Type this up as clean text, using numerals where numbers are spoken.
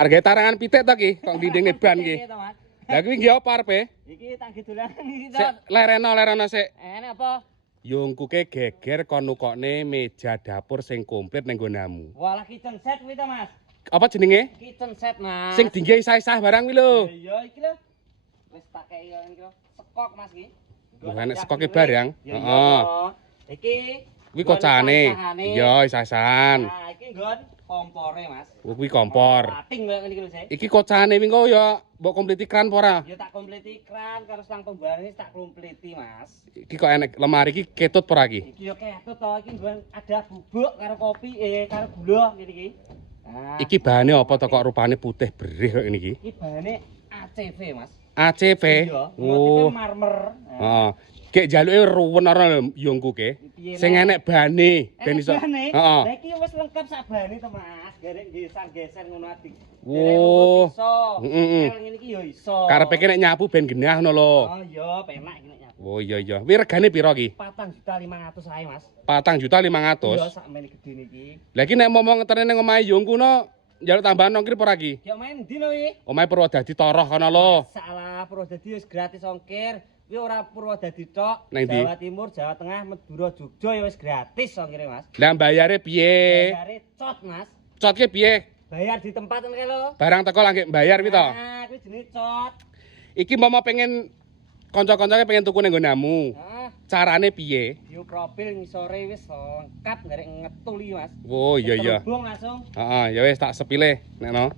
Harga tarangan pitik to ki, kok dindinge ban ki. Lah kuwi nggih apa arepe? Iki tak dolanan iki Sik lereno sik. Enak apa? Yungkuke geger kon nukokne meja dapur sing komplit ning nggonamu. Walah kitchen set kuwi to, Mas. Apa jenenge? Kitchen set, Mas. Sing dingge isah-isah barang kuwi lho. Iya, iki lho. Wis tak kei iki lho. Sekok, Mas iki. Wah, enek sekoke barang. Heeh. Iki kuwi kocane. Iya, isah-isahan. Nah, iki nggon kompore, Mas. Oh, kuwi kompor. Rating koyo ngene iki lho, Sik. Iki kocane wingi kok ya mbok kompleti kran apa ora? Ya tak kompleti kran karo stang pembarane tak kompleti, Mas. Iki kok enek lemari iki ketut apa ora iki? Iki yo ketut to, iki nggon ada bubuk karo kopi karo gula ngene iki. Nah, Iki bahane apa to kok rupane putih berih kok ngene iki? iki bahane ACV, Mas. ACV. Iya, Oh. motifnya marmer. Heeh. Gek jaluke ruwen ora lho yungkuke. Sing enek bane ben iso. Heeh. Heeh. Lah iki wis lengkap sak bane to, Mas. Garek geser ngono ati. Oh. Iso. Heeh. Ngene iki yo iso. Karepe ki nek nyapu ben genah ngono lho. Oh iya, penak iki nek nyapu. Oh iya iya. Kuwi regane piro ki? 4.500.000 ae, Mas. 4.500.000. Iya, sak men gede niki. Lah iki nek momong ngeterne ning omahe Yungku no njaluk tambahan ongkir apa ora ki? Yo main ndi lho iki? Omahe Purwodadi Toroh kono lho. Salah Purwodadi wis gratis ongkir. Kuwi ora Purwodadi tok. Nang ndi? Jawa Timur, Jawa Tengah, Madura, Jogja ya wis gratis ongkire, Mas. Lah bayare piye? Bayare cot, Mas. Cot ki piye? Bayar di tempat ngene lho. Barang teko langgek bayar kuwi to. Nah, kuwi jenenge cot. Iki mau pengen kanca-kancane pengen tuku ning nggonamu. Heeh. Carane piye? View profil ngisore wis lengkap garek ngetuli, Mas. Oh iya iya. Terhubung langsung. Heeh, ya wis tak sepile nekno.